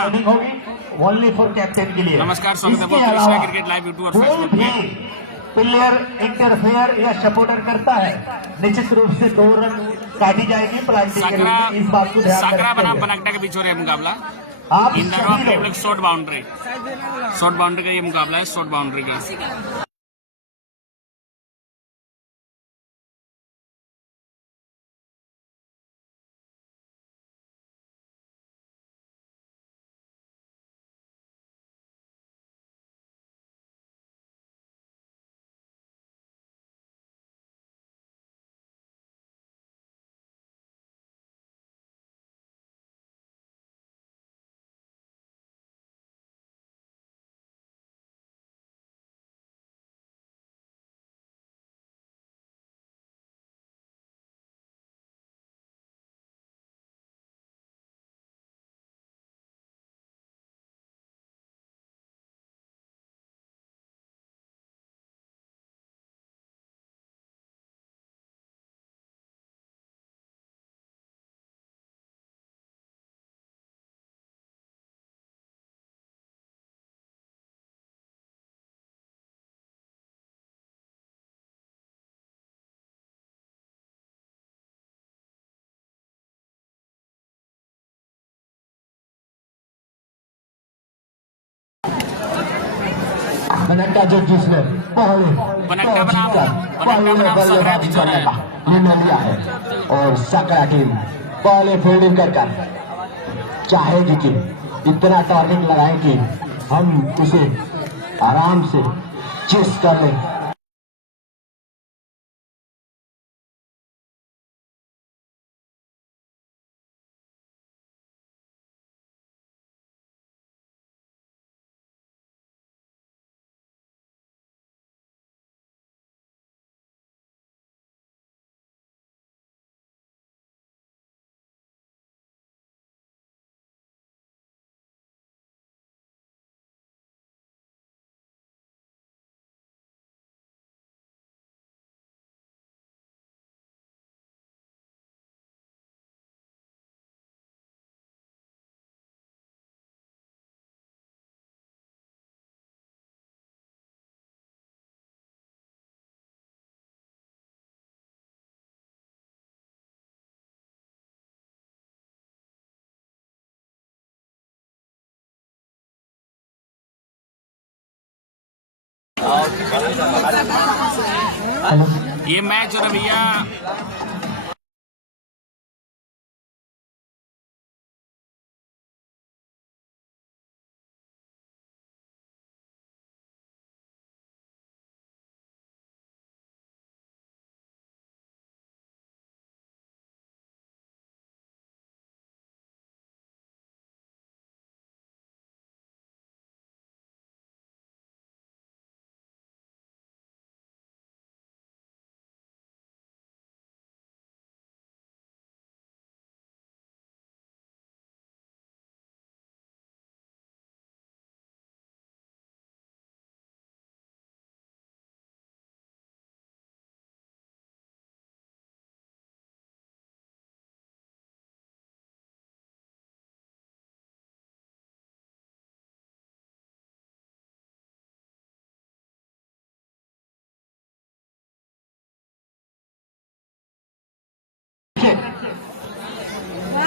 होगी only for captain के लिए। नमस्कार, स्वागत है इसके अलावा क्रिकेट लाइव यूट्यूब और कोई फेसबुक भी पे। प्लेयर इंटरफेयर या सपोर्टर करता है निश्चित रूप से 2 रन काटी जाएगी पेनल्टी के रूप में। इस बात को ध्यान में साकरा रखते बनाम हुए बनकटा के बीच हो रहा है मुकाबला। आप इन सभी लोग शॉर्ट बाउंड्री का ये मुकाबला है, शॉर्ट बाउंड्री का। बनकटा जड्जिस ने पहले बनकटा बनाम बल्लेबाजी करने का निर्णय लिया है और साकरा टीम पहले फील्डिंग कर चाहेगी कि इतना टारगेट लगाए कि हम उसे आराम से चेस कर लें। ये मैच जो है भैया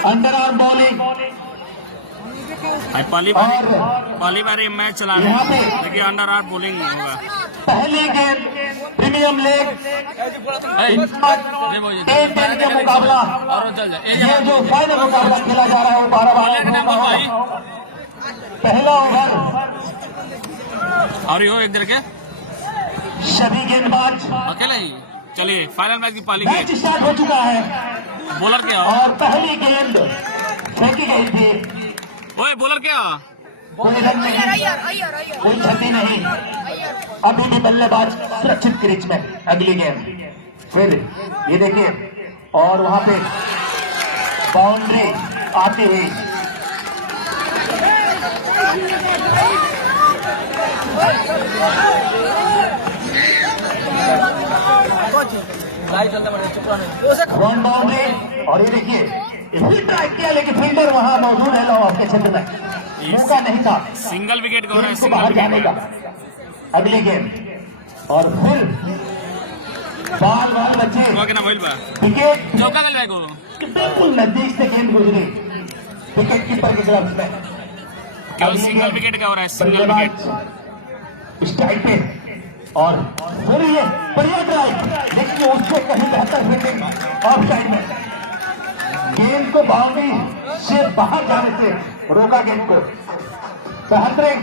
अंडर आर्म बॉलिंग पहली बार ये मैच चला रहे हैं, देखिए अंडर आर्म बॉलिंग होगा। पहली गेंद प्रीमियम लीग टेन के मुकाबला, ये जो फाइनल मुकाबला खेला जा रहा है वो 12 पहला ओवर और यो एक देर के सभी गेंदबाज अकेला ही। चलिए फाइनल मैच की पहली मैच गेंद, स्टार्ट हो चुका है बॉलर क्या और पहली गेंद फेंकी गई थी। ओए बॉलर क्या कोई रन नहीं, कोई क्षति नहीं, अभी भी बल्लेबाज सुरक्षित क्रीज में। अगली गेंद फिर ये देखिए और वहां पे बाउंड्री आती हुई वन बाउंड्री। और ये देखिए ट्राई किया लेकिन फील्डर वहां मौजूद है लॉ ऑफ के क्षेत्र में। मौका नहीं था सिंगल विकेट का हो रहा है, गेंद को सिंगल बाहर जाने का। विकेट। अगली गेंद और फिर बाल बच्चे ओके ना, वही बा विकेट चौका गल को बिल्कुल नजदीक से गेंद गुजरी विकेट कीपर के ग्लव्स में। केवल सिंगल विकेट का हो रहा है, सिंगल विकेट। बल्लेबाज स्ट्राइक पे और फिर ये बढ़िया ड्राइव, लेकिन उससे कहीं बेहतर फील्डिंग ऑफ साइड में। गेंद को बाउंड्री से बाहर जाने से रोका गेंद को। बेहतरीन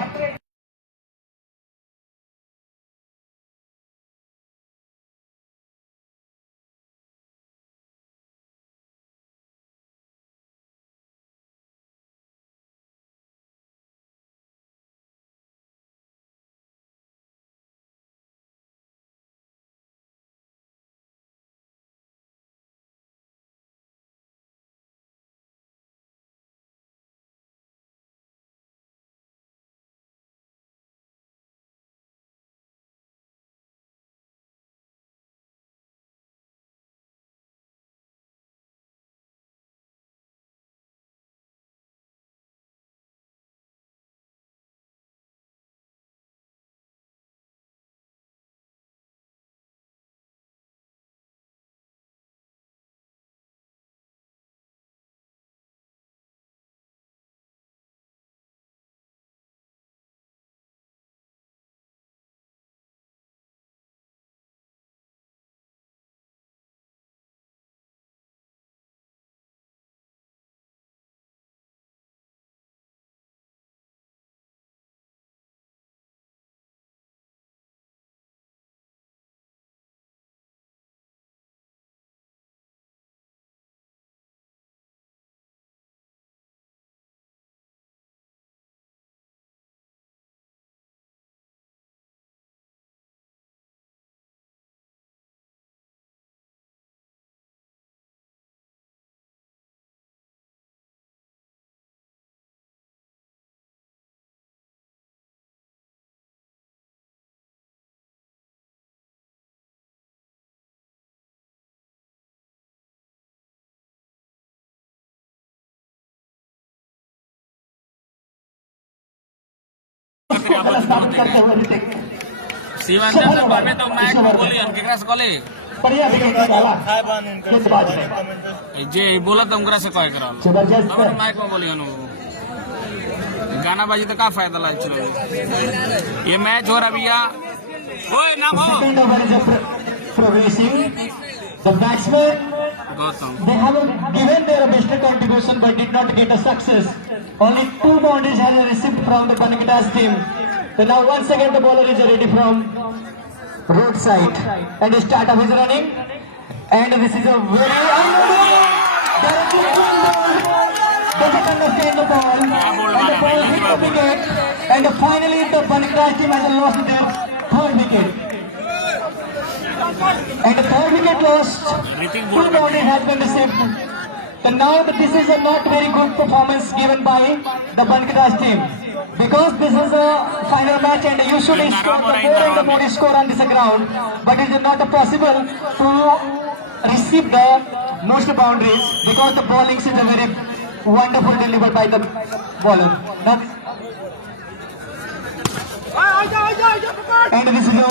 स्थापित करते हुए ऋतिक सीवानंद बाबे तो मैच में बोली हम केकरा से कहले बढ़िया विकेट निकाला गेंदबाज ने। जे बोला तो उनकरा से कहे करा जबरदस्त और मैच में बोली हनु गाना बाजी तो का फायदा लाग चलो। ये मैच हो रहा भैया, ओए नाम हो second over is progressing. The batsmen Gautam they have given their best contribution but did not get a success. Only 2 boundaries have received from the Panikitas team. So now once again the bowler is ready from roadside and the start of his running. And this is a very doesn't understand the ball. And the ball hit the wicket. And finally the Panikitas team has lost their 3rd wicket. And the 3rd wicket lost. 2 boundaries has been received. So now this is a not very good performance given by the Bankidas team, because this is a final match and usually score the more and the more you score on this ground, but it is not possible to receive the most boundaries because the bowling is a very wonderful delivered by the bowler. And this is the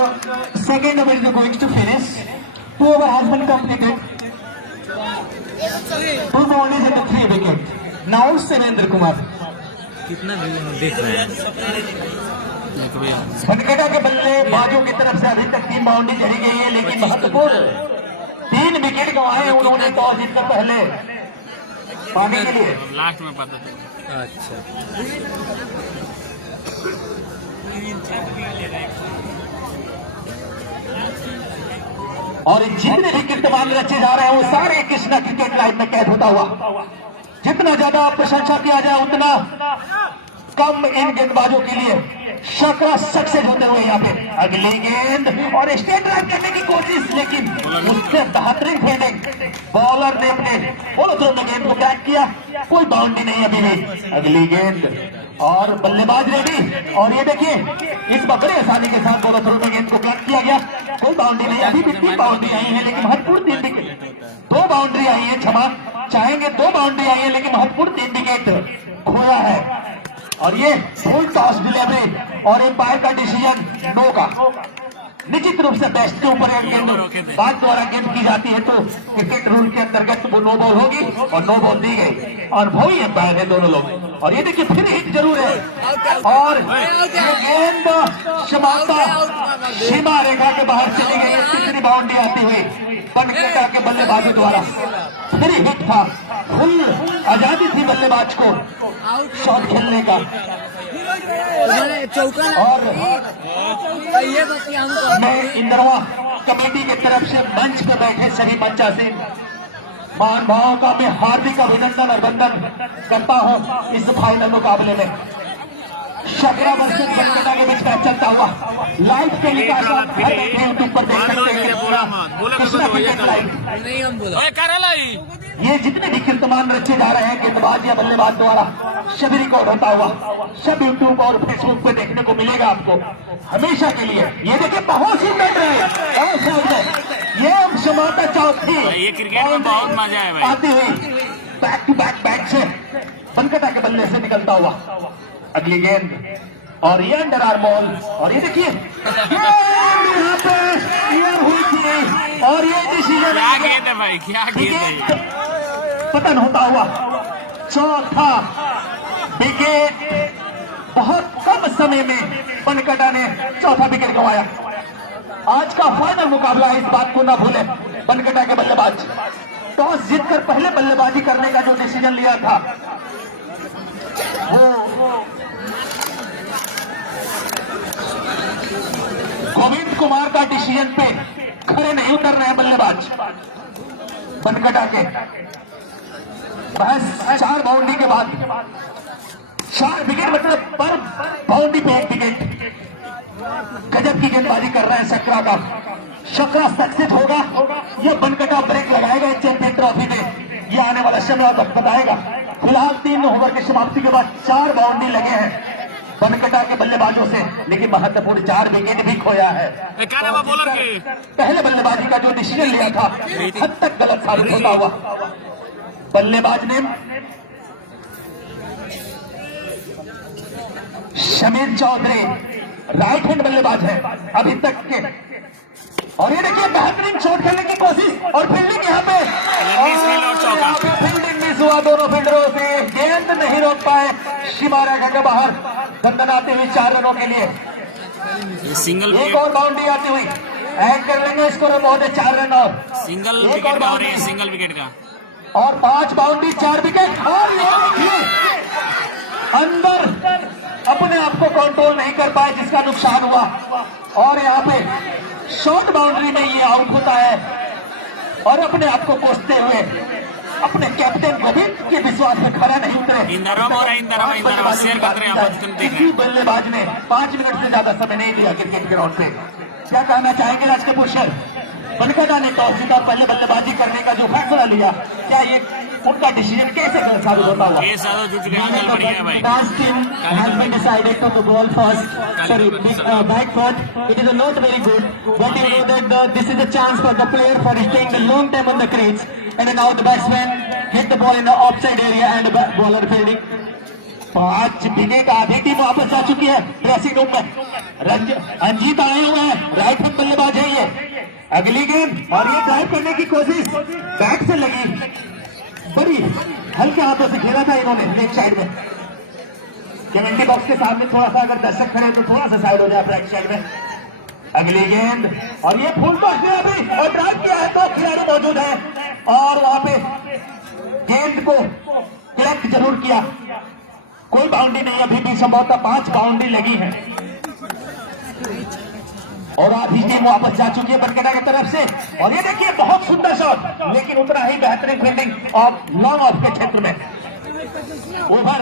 second over is going to finish. 2 over has been completed. 2 boundaries and 3 wicket. Now Sirendra Kumar. कितना देख रहे हैं बनकेटा के बल्लेबाजों की तरफ से अभी तक 3 बाउंड्री चली गई है, लेकिन महत्वपूर्ण 3 विकेट गंवाए उन्होंने टॉस जीतकर पहले पाने के लिए। लास्ट में पता चला। अच्छा और जितने भी कीर्तिमान रचे जा रहे हैं वो सारे कृष्णा क्रिकेट लाइफ में कैद होता हुआ। जितना ज्यादा प्रशंसा किया जाए उतना कम इन गेंदबाजों के लिए शकरा सक्सेस होते हुए यहाँ पे अगली गेंद और स्टेट ड्राइव करने की कोशिश, लेकिन उससे बेहतरीन फील्डिंग बॉलर ने अपने फॉलो थ्रो में गेंद को क्रैक किया। कोई बाउंड्री नहीं अभी भी। अगली गेंद और बल्लेबाज रेडी और ये देखिए इस बड़ी आसानी के साथ बॉलर थ्रो में गेंद को क्रैक किया गया। कोई बाउंड्री नहीं, अभी भी 3 बाउंड्री आई है लेकिन महत्वपूर्ण 3 विकेट। 2 बाउंड्री आई है, क्षमा चाहेंगे 2 बाउंड्री आई है लेकिन महत्वपूर्ण 3 विकेट खोया है। और ये फुल टॉस डिलीवरी और एम्पायर का डिसीजन नो का। निश्चित रूप से बेस्ट के ऊपर एक गेंद बात द्वारा गेंद की जाती है तो क्रिकेट रूल के अंतर्गत वो नो बॉल होगी और नो बॉल दी गई और वही एम्पायर है दोनों लोग। और ये देखिए फिर हिट जरूर है और ये गेंद समानता सीमा रेखा के बाहर चली गई। तीसरी बाउंड्री आती हुई बनकेटा के बल्लेबाजी द्वारा फिर हिट था। फुल आजादी थी बल्लेबाज को शॉट खेलने का। और मैं इंदरवा कमेटी की तरफ से मंच पर बैठे सभी मंचासीन महानुभावों का मैं हार्दिक अभिनंदन और वंदन करता हूं। इस फाइनल मुकाबले में शकरा वर्सेस बनकेटा के बीच मैच चलता हुआ लाइव टेलीकास्ट आप घर बैठे यूट्यूब पर देख सकते हैं। ये जितने भी कीर्तमान रचे जा रहे हैं गेंदबाज या बल्लेबाज द्वारा सभी रिकॉर्ड होता हुआ सब यूट्यूब और फेसबुक पे देखने को मिलेगा आपको हमेशा के लिए। ये देखिए बहुत सुंदर ड्राइव ये समाता चौथी ये क्रिकेट में बहुत मजा है भाई। आती हुई बैक टू बैक बैट से बनकेटा के बल्ले से निकलता हुआ अगली गेंद और ये अंडर आर्म बॉल और ये देखिए यहाँ पे क्लियर हुई थी और ये डिसीजन क्या गेंद है भाई, क्या गेंद है। पतन होता हुआ चौथा विकेट। बहुत कम समय में बनकेटा ने चौथा विकेट गंवाया। आज का फाइनल मुकाबला इस बात को न भूले बनकेटा के बल्लेबाज टॉस जीतकर पहले बल्लेबाजी करने का जो डिसीजन लिया था वो गोविंद कुमार का डिसीजन पे खड़े नहीं उतर रहे हैं बल्लेबाज बनकेटा के। बस 4 बाउंड्री के बाद 4 विकेट मतलब पर बाउंड्री पे 1 विकेट। गजब की गेंदबाजी कर रहे हैं शकरा का। शकरा सक्सेस होगा ये बनकेटा ब्रेक लगाएगा चैंपियन ट्रॉफी में ये आने वाला समय वक्त बताएगा। फिलहाल 3 ओवर की समाप्ति के बाद 4 बाउंड्री लगे हैं बनकेटा के बल्लेबाजों से, लेकिन महत्वपूर्ण 4 विकेट भी खोया है। बॉलर के पहले बल्लेबाजी का जो डिसीजन लिया था हद तक गलत साबित होता हुआ बल्लेबाज ने शमीर चौधरी राइट हैंड बल्लेबाज है अभी तक के। और ये देखिए बेहतरीन शॉट खेलने की कोशिश और फील्डिंग यहाँ पे फील्डिंग मिस हुआ दोनों फील्डरों से। गेंद नहीं रोक पाए सीमा रेखा के बाहर दंदनाते हुए 4 रनों के लिए। सिंगल एक और बाउंड्री आती हुई ऐड कर लेंगे स्कोर महोदय 4 रन और सिंगल विकेट का हो रही है सिंगल विकेट का और 5 बाउंड्री 4 विकेट। और अंदर अपने आप को कंट्रोल नहीं कर पाए जिसका नुकसान हुआ और यहाँ पे शॉर्ट बाउंड्री में ये आउट होता है और अपने आप को कोसते हुए अपने कैप्टन गोविंद के विश्वास में खड़ा नहीं उतरे। किसी बल्लेबाज ने 5 मिनट से ज्यादा समय नहीं दिया क्रिकेट ग्राउंड पे। क्या कहना चाहेंगे राज कपूर सर? बनकेटा ने टॉस जीता पहले बल्लेबाजी करने का जो फैसला लिया क्या ये उनका डिसीजन कैसे साबित होता हुआ? Last team has been decided to ball first. Sorry, back first. It is not very good, but you know that this is a chance for the player for staying the long time on the crease. And now the batsman hit the ball in the offside area and the bowler fielding. 5 wicket आधी team वापस आ चुकी है dressing room में। अंजीत आए हुए हैं right hand बल्लेबाज है ये। अगली गेंद और ये ड्राइव करने की कोशिश बैट से लगी बड़ी हल्के हाथों से खेला था इन्होंने लेग साइड में। कमेंट्री बॉक्स के सामने थोड़ा सा अगर दर्शक खड़े तो थोड़ा सा साइड हो जाए राइट साइड में। अगली गेंद और ये फुल टॉस ने अभी और ड्राइव किया है तो खिलाड़ी मौजूद है और वहां पे गेंद को कलेक्ट जरूर किया। कोई बाउंड्री नहीं अभी भी संभवतः 5 बाउंड्री लगी है और आधी टीम वापस जा चुकी है बनकेटा की तरफ से। और ये देखिए बहुत सुंदर शॉट लेकिन उतना ही बेहतरीन फील्डिंग और लॉन्ग ऑफ के क्षेत्र में ओवर।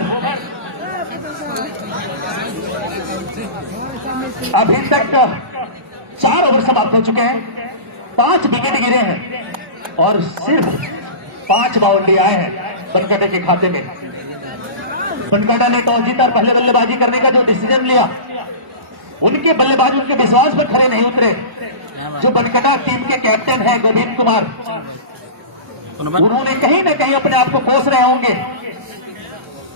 अभी तक 4 ओवर समाप्त हो चुके हैं, 5 विकेट गिरे हैं और सिर्फ 5 बाउंड्री आए हैं बनकेटा के खाते में। बनकेटा ने टॉस जीता और पहले बल्लेबाजी करने का जो डिसीजन लिया उनके बल्लेबाज उनके विश्वास पर खड़े नहीं उतरे। जो बनकेटा टीम के कैप्टन है गोविंद कुमार उन्होंने कहीं न कहीं अपने आप को कोस रहे होंगे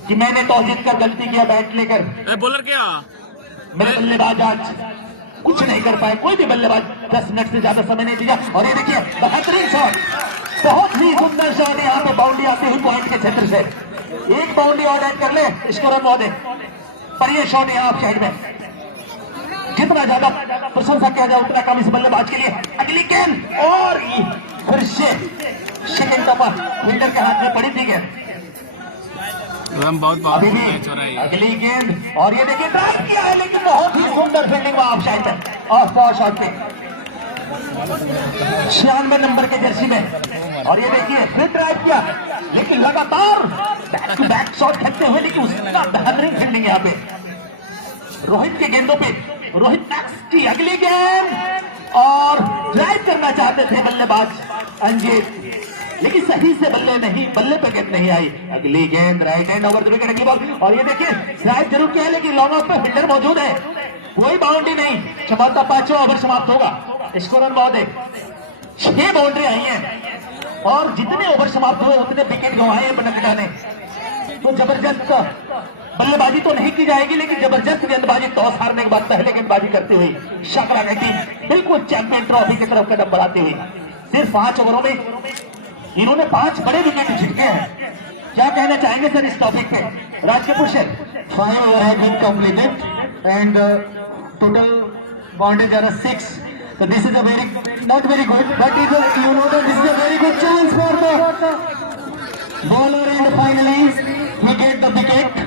कि मैंने टॉस जीतकर गलती किया बैट लेकर। बॉलर क्या मेरे बल्लेबाज आज कुछ नहीं कर पाए, कोई भी बल्लेबाज 10 मिनट से ज्यादा समय नहीं दिया। और ये देखिए बेहतरीन शॉट, बहुत ही सुंदर शॉट, यहाँ पे बाउंड्री आती हुई पॉइंट के क्षेत्र से। एक बाउंड्री और ऐड कर ले इसको रन महोदय, पर ये शॉट यहाँ आप साइड में जितना ज्यादा प्रशंसा किया जाए उतना कम इस बल्लेबाज के लिए। अगली गेंद और फिर से सेकंड टॉपर फील्डर के हाथ में पड़ी थी गेंद। रन बहुत बहुत अभी मैच हो रहा भी है। अगली गेंद और ये देखिए ड्राइव किया है, लेकिन बहुत ही सुंदर फील्डिंग हुआ ऑफ साइड में, ऑफ बॉल शॉट पे 96 नंबर के जर्सी में। और ये देखिए फिर ड्राइव किया, लेकिन लगातार बैक टू बैक शॉट खेलते हुए, लेकिन उसका बेहतरीन फील्डिंग यहाँ पे रोहित के गेंदों पे। रोहित नेक्स्ट की अगली गेंद और ड्राइव करना चाहते थे बल्लेबाज अंजित, लेकिन सही से बल्ले पे गेंद नहीं आई। अगली गेंद right hand over the wicket, अगली बॉल। और ये देखिए ड्राइव जरूर किया है, लेकिन लॉन्ग आउट पे फील्डर मौजूद है, कोई बाउंड्री नहीं। क्षमता 5वां ओवर समाप्त होगा। स्कोर रन बहुत है, 6 बाउंड्री आई है और जितने ओवर समाप्त हुए उतने विकेट गंवाए बनकटा ने। तो जबरदस्त बल्लेबाजी तो नहीं की जाएगी, लेकिन जबरदस्त गेंदबाजी टॉस हारने के बाद पहले गेंदबाजी करती हुई शाकरा की टीम बिल्कुल चैंपियन ट्रॉफी की तरफ कदम बढ़ाती हुई। सिर्फ 5 ओवरों में इन्होंने 5 बड़े विकेट झटके हैं। क्या कहना चाहेंगे सर इस टॉपिक पे? Raj Kapoor sir. 5 over have been completed and total boundaries are 6. So this is a not very good, but you know that this is a very good chance for the bowler, and finally we get the wicket.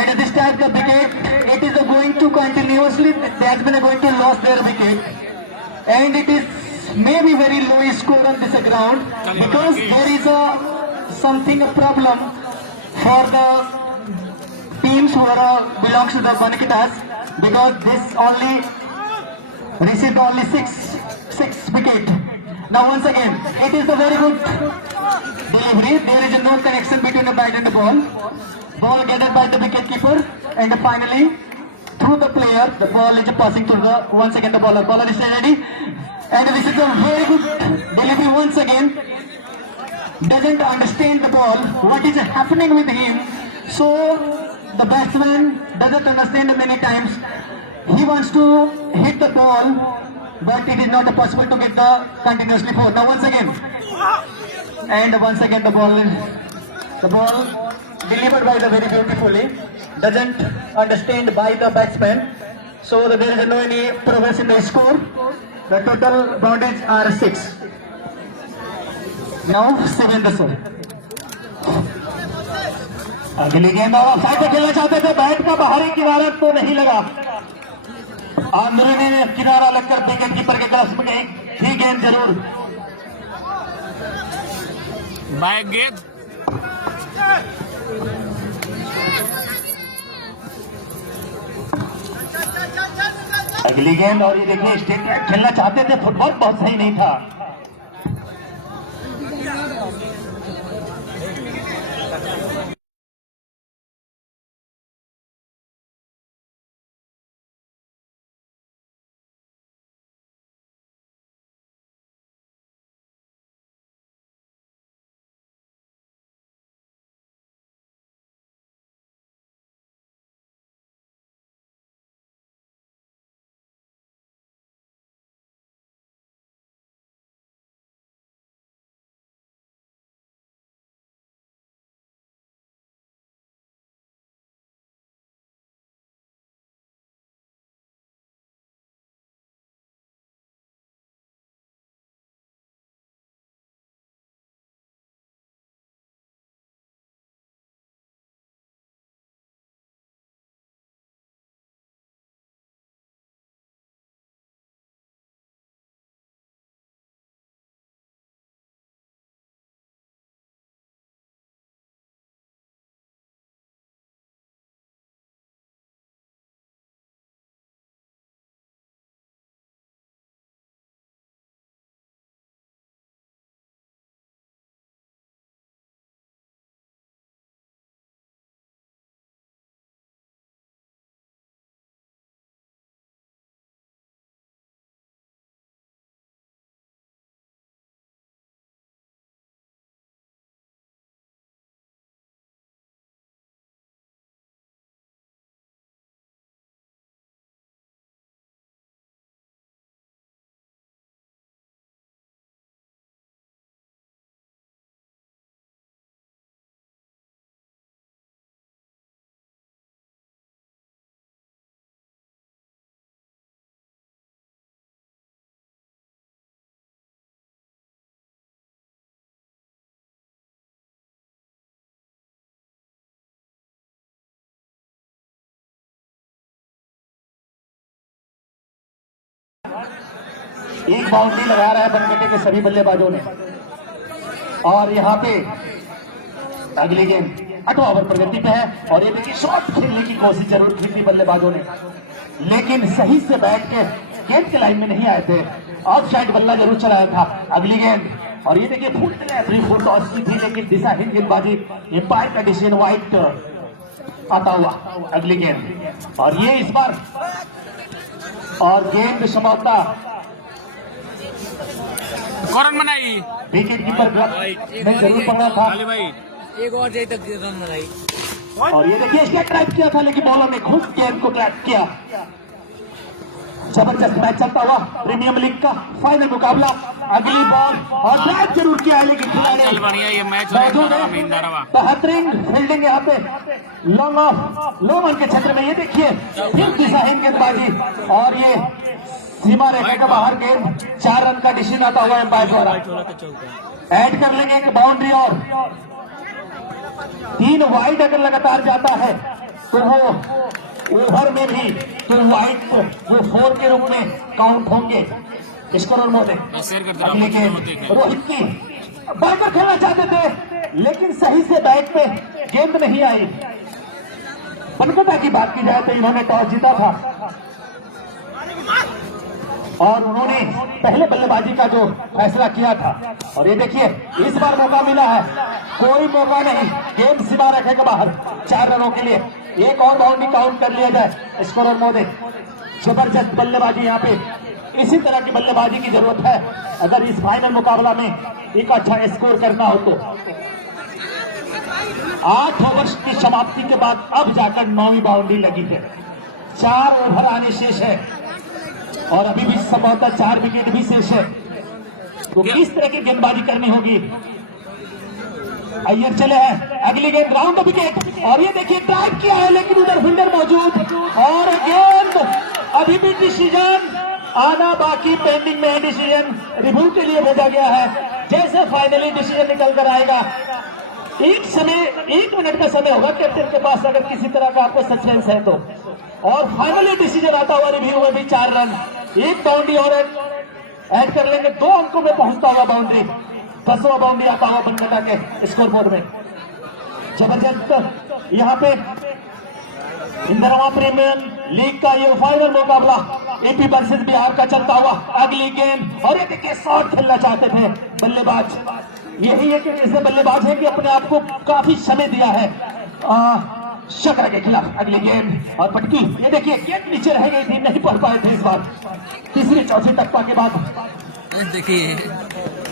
And this time the wicket, it is going to continuously, that's been going to lose their wicket, and it is maybe very low score on this ground because there is a problem for the teams who belongs to the Manikitas, because this only received only six wicket. Now once again, it is a very good delivery. There is no connection between the bat and the ball. Ball gathered by the wicket keeper, and finally through the player, the ball is passing through the once again the bowler. Bowler is ready, and this is a very good delivery once again. Doesn't understand the ball, what is happening with him. So the batsman doesn't understand many times. He wants to hit the ball, but it is not possible to get the continuously four. Now once again, and once again the ball delivered by the very beautifully, doesn't understand by the batsman. So there is no any progress in the score. The total boundaries are 6. Now 7 sir. अगली गेंद और side पे खेलना चाहते थे, bat का बाहरी किनारा तो नहीं लगा, अंदरूनी किनारा लगकर विकेट कीपर के तरफ में गई थी गेंद जरूर। बाय गेंद अगली गेंद और ये देखिए स्टेट खेलना चाहते थे, फुटबॉल बहुत सही नहीं था। एक बाउंड्री लगा रहा है बनकटे के सभी बल्लेबाजों ने। और यहाँ पे अगली गेंद 8वां ओवर प्रगति पे है और ये देखिए शॉट खेलने की कोशिश जरूर की थी बल्लेबाजों ने, लेकिन सही से बैठ के गेंद के लाइन में नहीं आए थे। ऑफ साइड बल्ला जरूर चलाया था। अगली गेंद और ये देखिए फुट 3-4 टॉस की थी, लेकिन दिशाहीन गेंदबाजी, एम्पायर का डिसीजन वाइट आता हुआ। अगली गेंद और ये इस बार और गेंद समाप्ता कौन बनाई विकेट कीपर ने जरूर पकड़ा था। अली भाई एक और जाए तक रन बनाई। और ये देखिए इसने ट्रैप किया था, लेकिन बॉलर ने खुद गेंद को ट्रैप किया। जबरदस्त मैच चलता हुआ प्रीमियर लीग का फाइनल मुकाबला। अगली बॉल और ट्रैप जरूर किया है, लेकिन चल बढ़िया ये मैच मौजूद है। बेहतरीन फील्डिंग यहाँ पे लॉन्ग ऑफ लो रन के क्षेत्र में। ये देखिए फिर दिशाहीन गेंदबाजी और ये सीमा रेखा के बाहर गेंद। 4 रन का डिसीजन आता हुआ एम्पायर द्वारा। ऐड कर लेंगे एक बाउंड्री और 3 वाइड अगर लगातार जाता है तो वो ओवर में भी तो वाइड वो 4 के रूप में काउंट होंगे। स्कोरर मोदे अगले गेंद रोहित की बैटर खेलना चाहते थे, लेकिन सही से बैट पे गेंद नहीं आई। बनकटा की बात की जाए तो इन्होंने टॉस जीता था और उन्होंने पहले बल्लेबाजी का जो फैसला किया था। और ये देखिए इस बार मौका मिला है, कोई मौका नहीं। गेंद सीमा रखे के बाहर 4 रनों के लिए एक और बाउंड्री काउंट कर लिया जाए। स्कोरर मोदे जबरदस्त बल्लेबाजी, यहाँ पे इसी तरह की बल्लेबाजी की जरूरत है अगर इस फाइनल मुकाबला में एक अच्छा स्कोर करना हो तो। 8 ओवर की समाप्ति के बाद अब जाकर 9वीं बाउंड्री लगी है। 4 ओवर आने शेष है और अभी भी संभवतः 4 विकेट भी शेष है। तो किस तरह की गेंदबाजी करनी होगी। अय्यर चले हैं। अगली गेंद राउंड द विकेट और ये देखिए ड्राइव किया है, लेकिन उधर फील्डर मौजूद और गेंद अभी भी डिसीजन आना बाकी, पेंडिंग में है डिसीजन। रिव्यू के लिए भेजा गया है। जैसे फाइनली डिसीजन निकल कर आएगा, 1 मिनट का समय होगा कैप्टन के पास अगर किसी तरह का आपको सस्पेंस है तो। और फाइनली डिसीजन आता हुआ रिव्यू में भी 4 रन, 1 बाउंड्री और ऐड कर लेंगे। 2 अंकों में पहुंचता हुआ बाउंड्री, 10वां बाउंड्री आता हुआ बनकटा के स्कोरबोर्ड में। जबरदस्त यहाँ पे इंदिरा प्रीमियर लीग का ये फाइनल मुकाबला एपी वर्सेस बिहार का चलता हुआ। अगली गेंद और ये देखिए शॉट खेलना चाहते थे बल्लेबाज। यही एक ऐसे बल्लेबाज है कि अपने आप को काफी समय दिया है शकरा के खिलाफ। अगली गेंद और पटकी, ये देखिए गेंद नीचे रह गई थी, नहीं पढ़ पाए थे इस बार। तीसरी चौथी टप्पा के बाद देखिए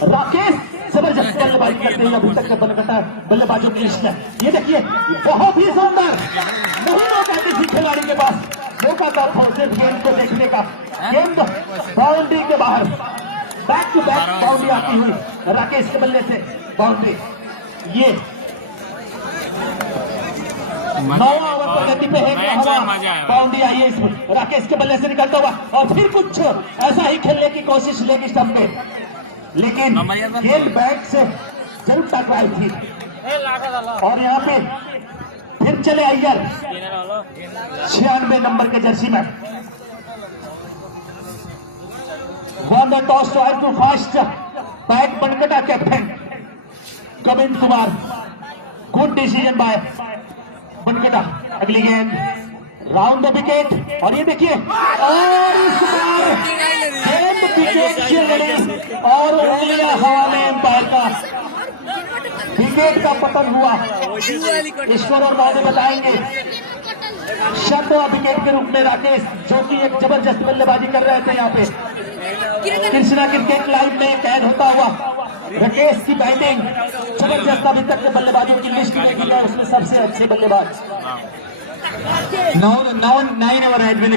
राकेश जबरदस्त बल्लेबाजी करते हैं अभी तक के बनकटा बल्लेबाजों की लिस्ट में। ये देखिए बहुत ही सुंदर, नहीं मौका किसी खिलाड़ी के पास, मौका था सिर्फ गेंद को देखने का। गेंद बाउंड्री के बाहर, बैक टू बैक बाउंड्री आती हुई राकेश के बल्ले से बाउंड्री। ये 9वां ओवर प्रगति पे है, बाउंड्री आई है इसमें राकेश के बल्ले से निकलता हुआ और फिर कुछ ऐसा ही खेलने की कोशिश लेगी स्टंप पे, लेकिन गेंद बैट से जरूर टकराई थी। और यहाँ पे फिर चले अय्यर 96 नंबर के जर्सी में। Won the toss to fast bat Bankata captain Govind Kumar, good decision by Bankata. अगली गेंद राउंड द विकेट और ये देखिए और इस बार गेंद विकेट से लड़ी और उंगलियां हवा में, एम्पायर का विकेट का पतन हुआ। ईश्वर और बाद बताएंगे 7वां विकेट के रूप में राकेश, जो कि एक जबरदस्त बल्लेबाजी कर रहे थे। यहाँ पे कृष्णा क्रिकेट लाइव में कैद होता हुआ राकेश की बैटिंग जबरदस्त, अभी तक के बल्लेबाजों की लिस्ट में की है उसमें सबसे अच्छे बल्लेबाज। Now 9 over has been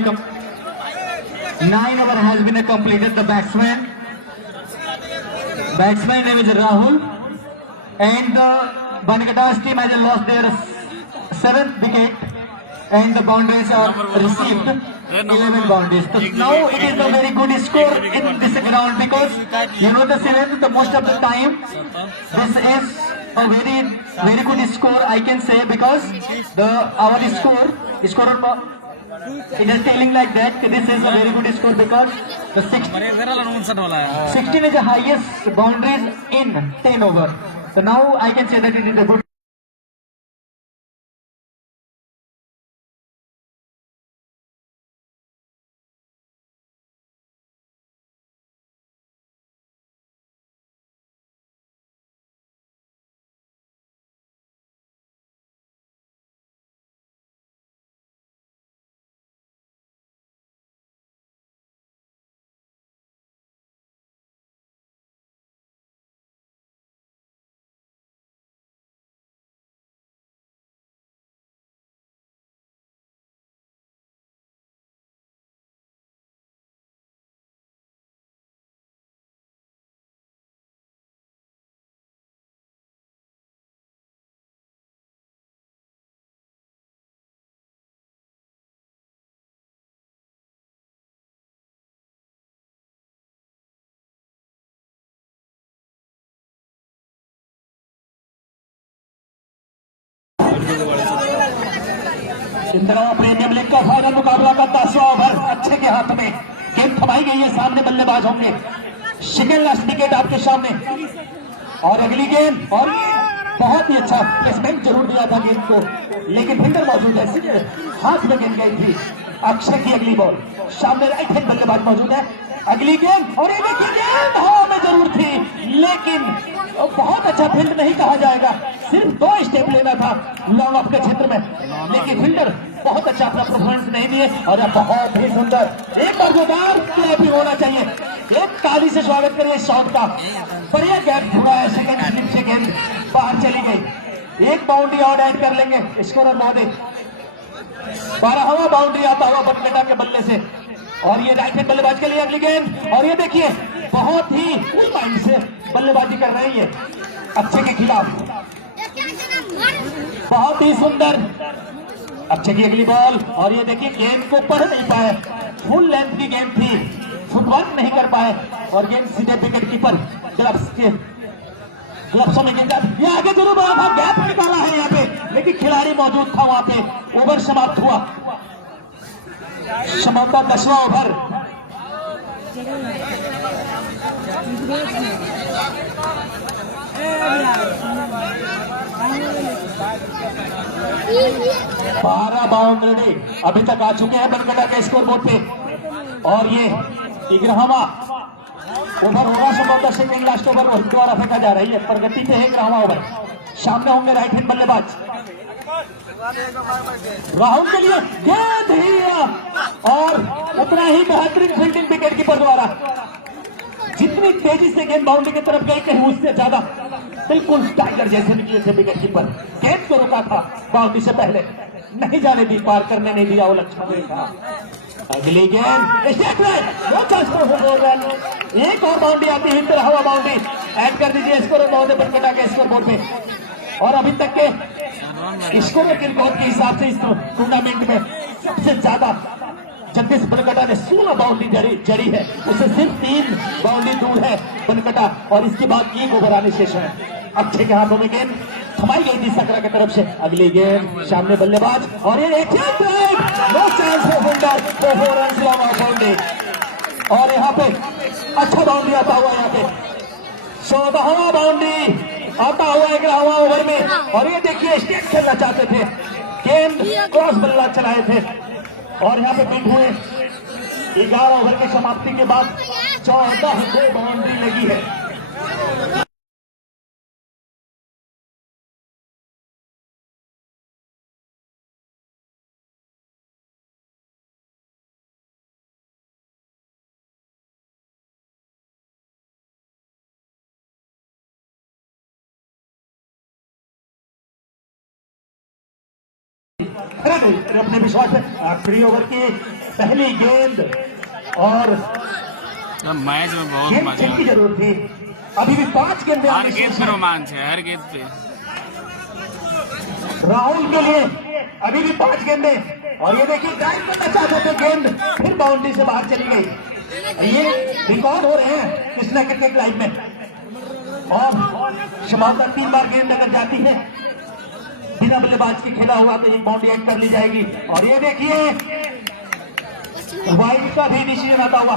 9 over has been completed. The batsman name is Rahul, and the Banakata's team has lost their 7th wicket, and the boundaries are received 11 boundaries. So now it is a very good score in this ground, because you know the 7th, the most of the time this is a very good score I can say, because our scorer It is telling like that. This is a very good score because the 16 is the highest boundaries in 10 over. So now I can say that it is a good. Indira premium league का final मुकाबला का 10वां over अच्छे के हाथ में, गेंद थमाई गई है, सामने बल्लेबाज होंगे। सेकंड लास्ट विकेट आपके सामने और अगली गेंद, और बहुत ही अच्छा प्लेसमेंट जरूर दिया था गेंद को, लेकिन फिल्डर मौजूद है, सीधे हाथ में गेंद गई थी। अक्षय की अगली बॉल, सामने राइट हैंड बल्लेबाज मौजूद है। अगली गेंद, और ये देखिए गेंद हवा में जरूर थी, लेकिन बहुत अच्छा फील्ड नहीं कहा जाएगा, सिर्फ 2 स्टेप लेना था लॉन्ग ऑफ के क्षेत्र में, लेकिन फील्डर बहुत अच्छा अपना परफॉर्मेंस नहीं दिए। और बहुत ही सुंदर एक बार जोरदार क्लैप भी होना चाहिए, एक ताली से स्वागत करिए शॉट का। बढ़िया गैप हुआ है, सेकंड स्लिप से गेंद बाहर चली गई। एक बाउंड्री और ऐड कर लेंगे स्कोरर महोदय। 12वां बाउंड्री आता हुआ बनगटा के बल्ले से, और ये राइट हैंड बल्लेबाज के लिए अगली गेंद, और ये देखिए बहुत ही कूल माइंड से बल्लेबाजी कर रही है अक्षय के खिलाफ, बहुत ही सुंदर। अक्षय की अगली बॉल, और ये देखिए गेंद को पढ़ नहीं पाए, फुल लेंथ की गेंद थी, फुटवर्क नहीं कर पाए, और गेंद सीधे विकेट कीपर ग्लव्सों में गेंद ये आगे जरूर बढ़ा था, गैप निकाला है यहाँ पे, लेकिन खिलाड़ी मौजूद था वहां पे। ओवर समाप्त हुआ, समाप्त 10वां ओवर। बारह बाउंड्री अभी तक आ चुके हैं बनगटा के स्कोर बोर्ड पे, और ये 11वां ओवर होगा संभवतः सेकंड लास्ट ओवर, और द्वारा फेंका जा रही है, प्रगति पे है 11वां ओवर। सामने होंगे राइट हैंड बल्लेबाज राहुल के लिए गेंद ही, और उतना ही बेहतरीन फील्डिंग विकेट कीपर द्वारा, जितनी तेजी से गेंद बाउंड्री की तरफ गई कहीं उससे ज्यादा बिल्कुल टाइगर जैसे निकले थे विकेट कीपर, गेंद को रोका था बाउंड्री से पहले, नहीं जाने दी, पार करने नहीं दिया वो लक्ष्मण रेखा। अगली गेंद एक और बाउंड्री आती है, इंटर हवा बाउंड्री ऐड कर दीजिए स्कोर महोदय बनगटा के स्कोर बोर्ड पे। और अभी तक के स्कोर के रिकॉर्ड के हिसाब से इस टूर्नामेंट में सबसे ज्यादा जगदीश बनगटा ने 16 बाउंड्री जड़ी है, उससे सिर्फ 3 बाउंड्री दूर है बनगटा, और इसके बाद 1 ओवर आने शेष है। अक्षय के हाथों में गेंद थमाई गई थी सकरा की तरफ से। अगली गेंद सामने बल्लेबाज, और ये no chance for fielder, 4 run boundary, और यहाँ पे अच्छा बाउंड्री आता हुआ, यहाँ पे 14वां बाउंड्री आता हुआ 11वां ओवर में। और ये देखिए स्टेट खेलना चाहते थे, गेंद क्रॉस बल्ला चलाए थे, और यहाँ पे बीट हुए। 11 ओवर की समाप्ति के बाद 14 बाउंड्री लगी है। अपने विश्वास में आखिरी ओवर की पहली गेंद, और मैच में बहुत मजा की जरूरत थी। अभी भी 5 गेंद, हर गेंद पे रोमांच है, हर गेंद पे। राहुल के लिए अभी भी 5 गेंदे, और ये देखिए ड्राइव करना चाहते थे, गेंद फिर बाउंड्री से बाहर चली गई। ये रिकॉर्ड हो रहे हैं कृष्णा क्रिकेट लाइव में, और संभवतः 3 बार गेंद अगर जाती है बिना बल्लेबाज की खेला हुआ तो एक बाउंड्री ऐड कर ली जाएगी। और ये देखिए वाइट का भी डिसीजन आता हुआ।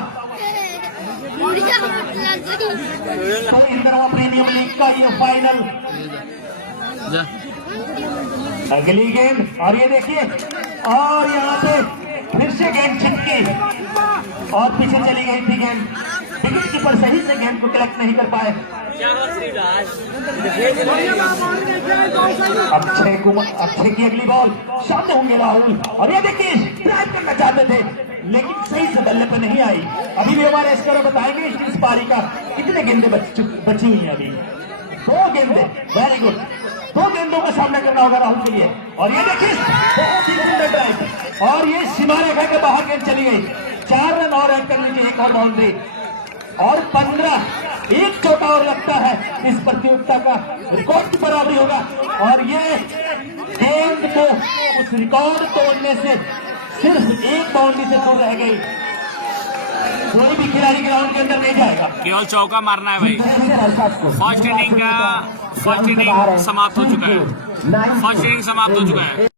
तो इंदिरा प्रीमियम लीग का ये फाइनल जा अगली गेंद। और ये देखिए और यहाँ पे फिर से गेंद छिटकी और पीछे चली गई थी गेंद। विकेट कीपर सही से गेंद को कलेक्ट नहीं कर पाए। अक्षय की अगली बॉल, सामने होंगे राहुल। और ये देखिए ड्राइव करना चाहते थे लेकिन सही से बल्ले पे नहीं आई। अभी भी हमारे स्कोर बताएंगे इस पारी का कितने गेंदे बची हुई है। अभी 2 गेंदे, वेरी गुड। 2 गेंदों का सामना करना होगा राहुल के लिए। और ये देखिए बहुत ही सुंदर ड्राइव और ये सीमा रेखा के बाहर गेंद चली गई। 4 रन और ऐड करने की एक और बाउंड्री और 15। एक चौका और लगता है इस प्रतियोगिता का रिकॉर्ड की बराबरी होगा। और ये गेंद को उस रिकॉर्ड तोड़ने से सिर्फ एक बाउंड्री से दूर रह गई। कोई भी खिलाड़ी ग्राउंड के अंदर नहीं जाएगा, केवल चौका मारना है भाई। फर्स्ट इनिंग समाप्त हो चुका है। फर्स्ट इनिंग समाप्त हो चुका है।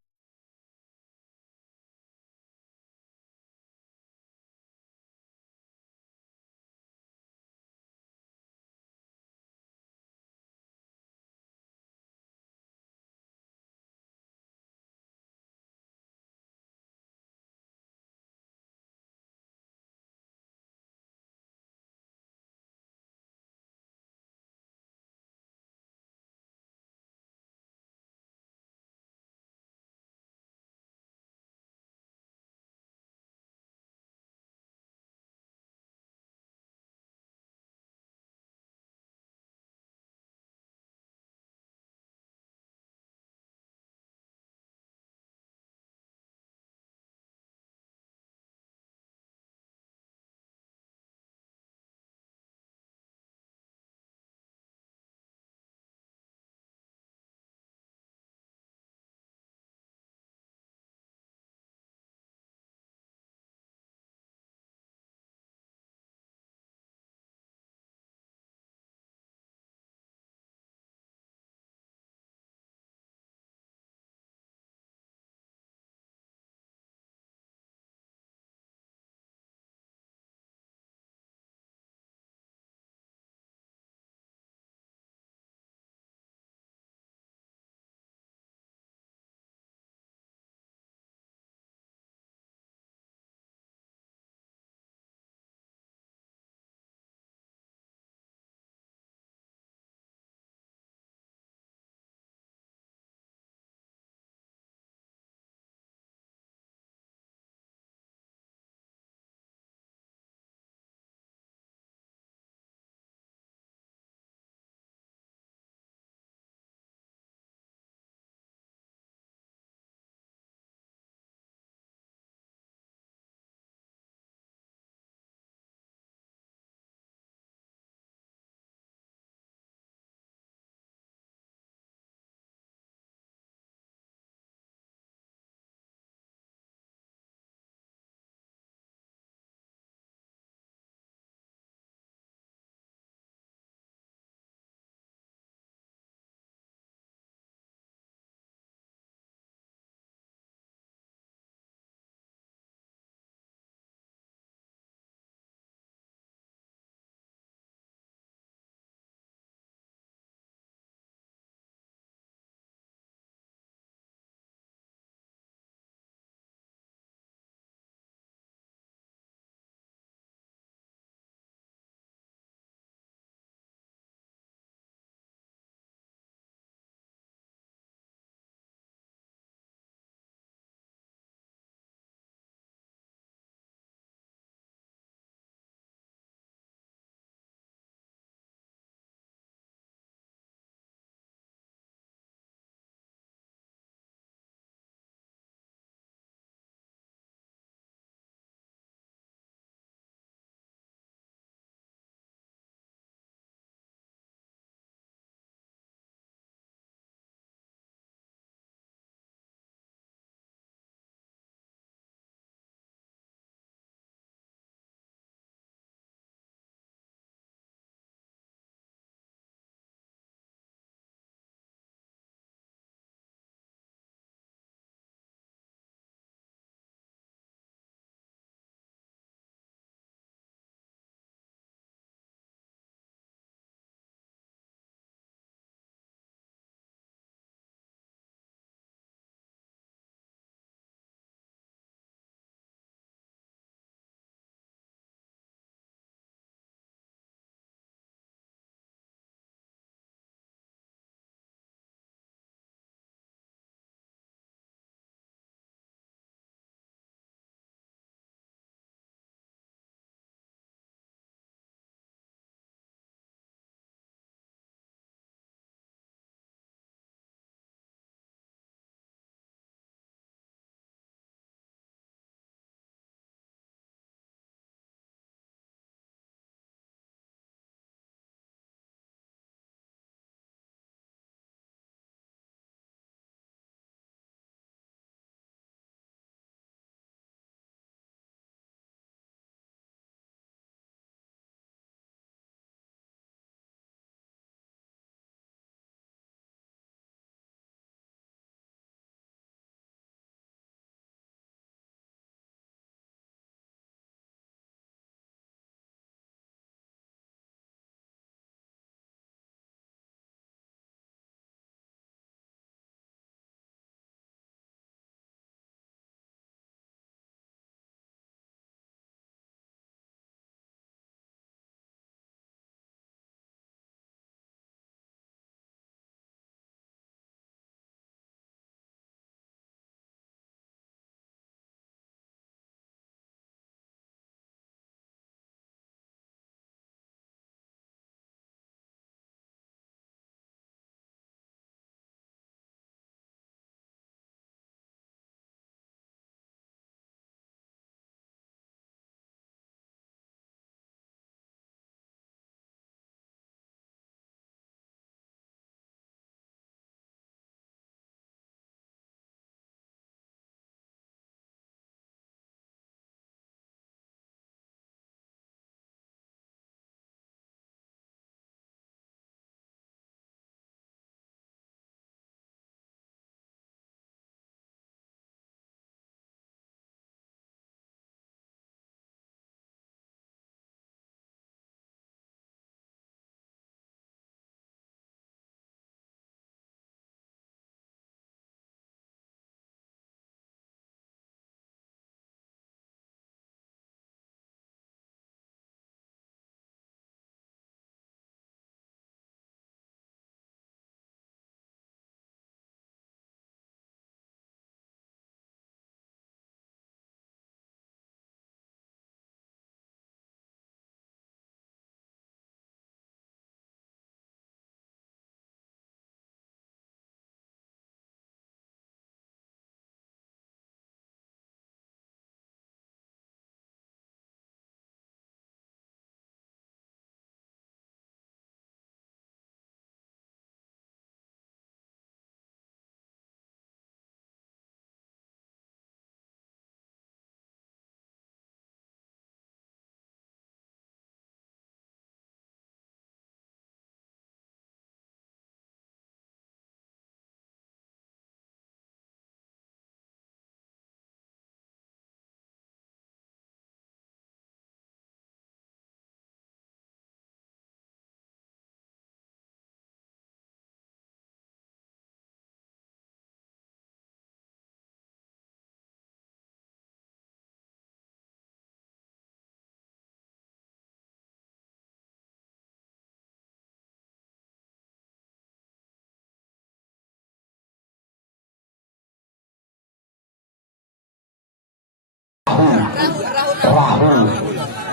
राहुल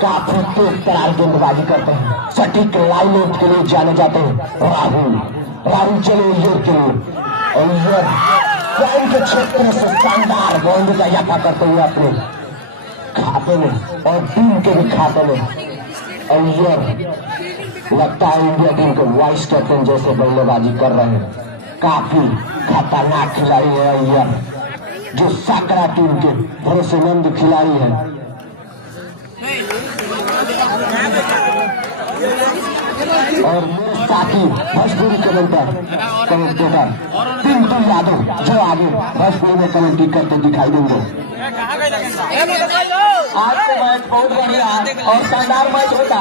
काफी तेज तरार गेंदबाजी करते हैं, सटीक लाइन आउट के लिए जाने जाते हैं। राहुल चले अय्यर के लिए, अय्यर पॉइंट के क्षेत्र से शानदार बाउंड्री का याफा करते हुए अपने खाते में और टीम के भी खाते में। अय्यर लगता है इंडिया टीम के वाइस कैप्टन जैसे बल्लेबाजी कर रहे हैं। काफी खतरनाक खिलाड़ी है अय्यर, जो साकरा टीम के भरोसेमंद खिलाड़ी है। और मेरे साथी भोजपुरी कमेंटेटर पिंटू यादव जो आगे भोजपुरी में कमेंट्री करते दिखाई देंगे। आज का मैच बहुत बढ़िया और शानदार मैच होता।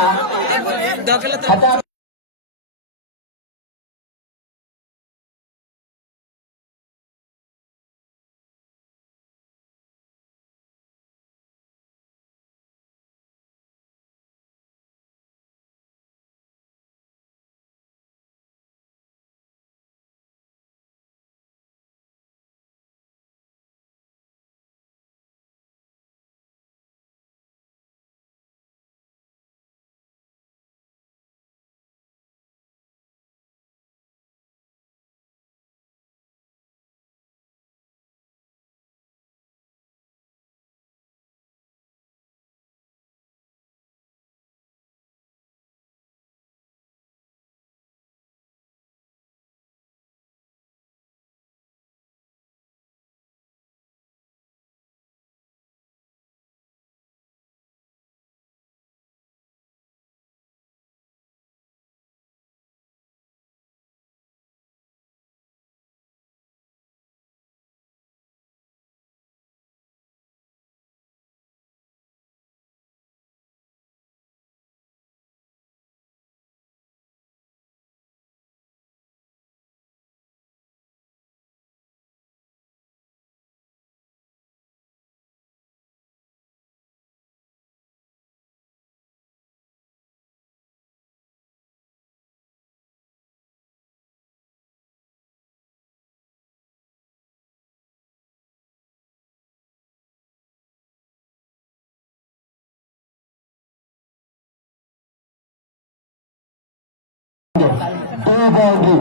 दो बाउंड्री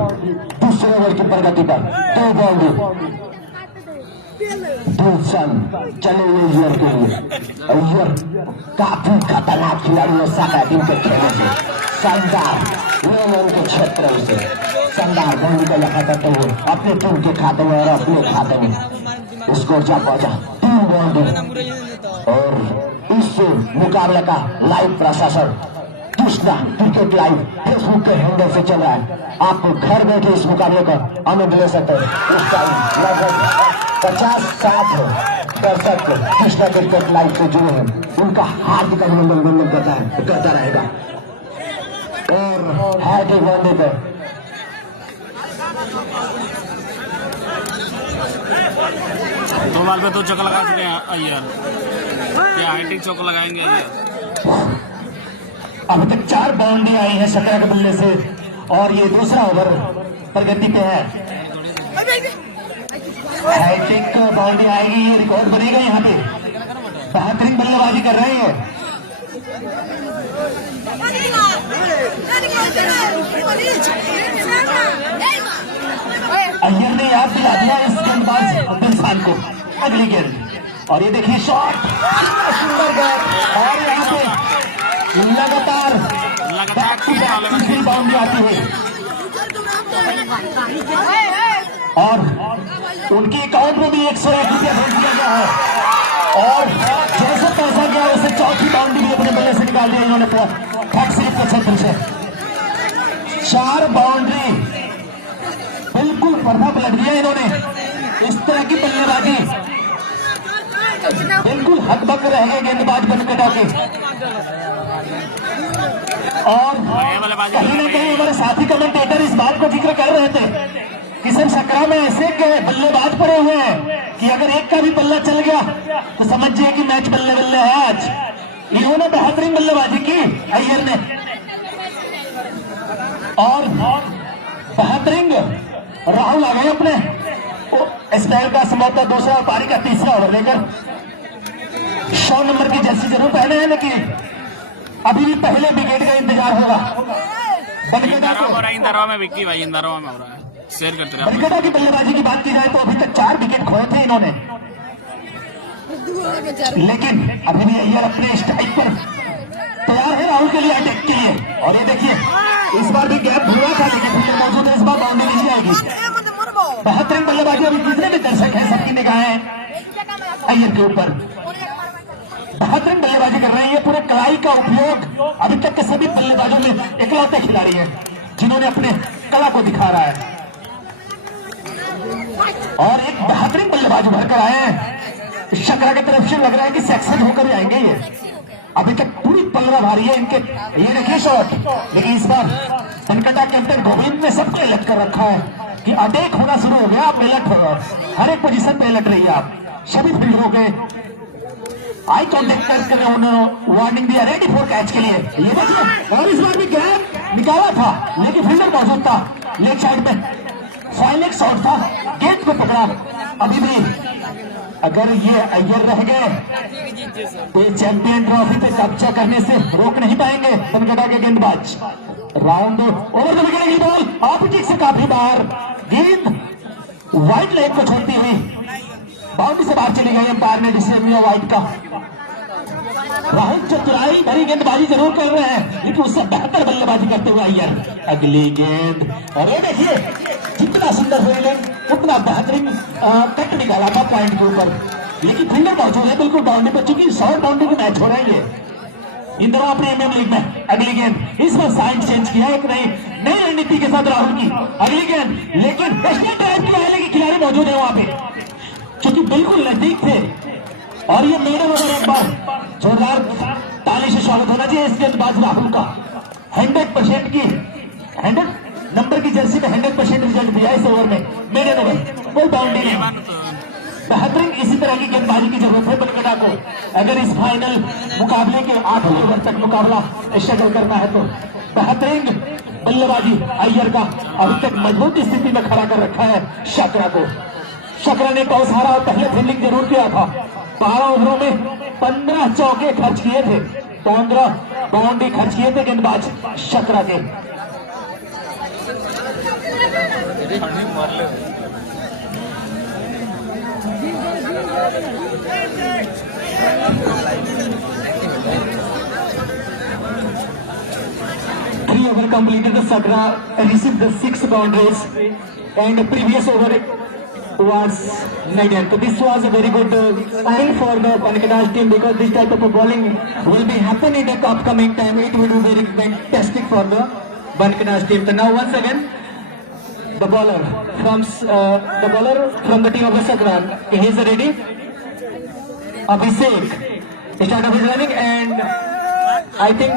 दूसरे ओवर की प्रगति पर, दो बाउंड्री चले अय्यर के लिए। अय्यर काफी खतरनाक खिलाड़ी है, साकरा टीम के खेलने से शानदार लेन के क्षेत्र से शानदार बाउंड्री का लखा करते हुए अपने टीम के खाते में और अपने खाते में स्कोर जा पहुंचा 3 बाउंड्री। और इस मुकाबले का लाइव प्रशासन कृष्णा क्रिकेट लाइव फेसबुक के हैंडल से चल रहा है। आप घर बैठे इस मुकाबले का आनंद ले सकते हैं। इस टाइम लगभग 50-60 दर्शक कृष्णा क्रिकेट लाइव से जुड़े हैं, उनका हार्दिक अभिनंदन करता रहेगा। और हैट्रिक बाउंड्री पे दो बाल पे 2 चौका लगा चुके हैं अय्यर, क्या हैट्रिक चौका लगाएंगे अय्यर? अभी तक 4 बाउंड्री आई है 17 के बल्ले से और ये दूसरा ओवर प्रगति पे है। हैट्रिक बाउंड्री आएगी, ये रिकॉर्ड बनेगा। यहाँ पे बेहतरीन बल्लेबाजी कर रहे हैं। अय्यर ने याद दिला दिया इस गेंदबाज अब्दुल खान को अगली गेंद। और ये देखिए शॉट, सुंदर गेंद। और यहाँ पे लगातार दूसरी बाउंड्री आती है और उनके अकाउंट में भी 101 रुपया भेज दिया गया है। और जैसे पैसा गया वैसे चौथी बाउंड्री भी अपने बल्ले से निकाल दिया इन्होंने फैक्ट्री के क्षेत्र से। 4 बाउंड्री बिल्कुल पर्दा पलट दिया इन्होंने। इस तरह की बल्लेबाजी बिल्कुल हकबक रह गए गेंदबाज बनकर के। और कहीं न कहीं हमारे साथी कमेंटेटर इस बात को जिक्र कर रहे थे कि सर सकरा में ऐसे बल्लेबाज पड़े हुए हैं कि अगर एक का भी बल्ला चल गया तो समझिए कि मैच बल्ले बल्ले है। आज इन्होंने बेहतरीन बल्लेबाजी की अय्यर ने और बेहतरीन राहुल आ गए अपने स्टाइल का संभवतः दूसरा और पारी का तीसरा ओवर लेकर। 100 नंबर की जर्सी जरूर पहने हैं, लेकिन अभी भी पहले विकेट का इंतजार होगा। बनकेटा को इंदा रहो मैं विक्की भाई, इंदा रहो मैं हो रहा है, शेयर करते रहो। बनकेटा की बल्लेबाजी की बात की जाए तो अभी तक 4 विकेट खोए थे इन्होंने, लेकिन अभी भी अय्यर अपने स्ट्राइक पर तैयार है राहुल के लिए अटैक के लिए। और ये देखिए इस बार भी गैप हुआ था, लेकिन फील्डर मौजूद है, इस बार बाउंड्री नहीं आएगी। बेहतरीन बल्लेबाजी। अभी जितने भी दर्शक हैं सबकी निगाहें अय्यर के ऊपर। बेहतरीन बल्लेबाजी कर रहे हैं, ये पूरे कलाई का उपयोग अभी तक के सभी बल्लेबाजों में इकलौते खिलाड़ी है जिन्होंने अपने कला को दिखा रहा है। और एक बेहतरीन बल्लेबाज उभर कर आए हैं। शकरा की तरफ से लग रहा है कि सेक्शन होकर आएंगे ये। अभी तक पूरी पलरा भारी है इनके। ये देखिए शॉट, लेकिन इस बार बनकेटा कैप्टन गोविंद ने सबको अलर्ट कर रखा है कि अटैक होना शुरू हो गया। आप अलर्ट हो, हर एक पोजीशन पे अलर्ट रहिए आप। सभी फील्डरों के आई कॉन्टेक्ट करके उन्होंने वार्निंग दिया, रेडी फॉर कैच के लिए। ये देखिए, और इस बार भी गैप निकाला था, लेकिन फील्डर मौजूद था लेग साइड में। फाइनल शॉट था, गेंद को पकड़ा। अभी भी अगर ये अय्यर रह गए तो ये चैंपियन ट्रॉफी पे कब्जा करने से रोक नहीं पाएंगे बनकेटा के गेंदबाज। राउंड ओवर द विकेट की बॉल ऑपोजिट से काफी बाहर, गेंद व्हाइट लाइन को छोड़ती हुई बाउंड्री से बाहर चली गई। अंपायर ने डिसीजन लिया व्हाइट का। राहुल चतुराई भरी गेंदबाजी जरूर कर रहे हैं, लेकिन उससे बेहतर बल्लेबाजी करते हुए अय्यर। अगली गेंद, और ये देखिए जितना सुंदर फील्डिंग उतना बेहतरीन कट निकाला था पॉइंट के ऊपर, लेकिन फील्डर मौजूद है बिल्कुल बाउंड्री पर, चूंकि 100 बाउंड्री के मैच हो रहे हैं इन दोनों अपने एमएम लीग में। अगली गेंद, इस बार साइड चेंज किया एक नई रणनीति के साथ राहुल की। अगली गेंद, लेकिन स्टेट ड्राइव किया है, लेकिन खिलाड़ी मौजूद है वहां पे क्योंकि बिल्कुल नजदीक थे। और ये मेरे वगैरह एक बार जोरदार ताली से स्वागत होना चाहिए इस गेंदबाज राहुल का। 100% की 100 नंबर की जर्सी में 100% रिजल्ट दिया इस ओवर में। मेरे ओवर कोई बाउंड्री नहीं, बेहतरीन इसी तरह की गेंदबाजी की जरूरत है बनकेटा को अगर इस फाइनल मुकाबले के 8 ओवर तक मुकाबला स्ट्रगल करना है। तो बेहतरीन बल्लेबाजी अय्यर का अभी तक मजबूत स्थिति में खड़ा कर रखा है शकरा को। शकरा ने टॉस हारा और पहले फील्डिंग जरूर किया था। 12 ओवरों में 15 चौके खर्च किए थे, 15 बाउंड्री खर्च किए थे गेंदबाज शकरा के। Three over completed. The Sakra received the 6 boundaries, and the previous over was needed. So this was a very good sign for the Pankaj team, because this type of bowling will be happening in the upcoming time. It will be very fantastic for the Pankaj team. So now once again, the bowler from the team of the Sakra, he is ready. Abhishek, start of his running, and I think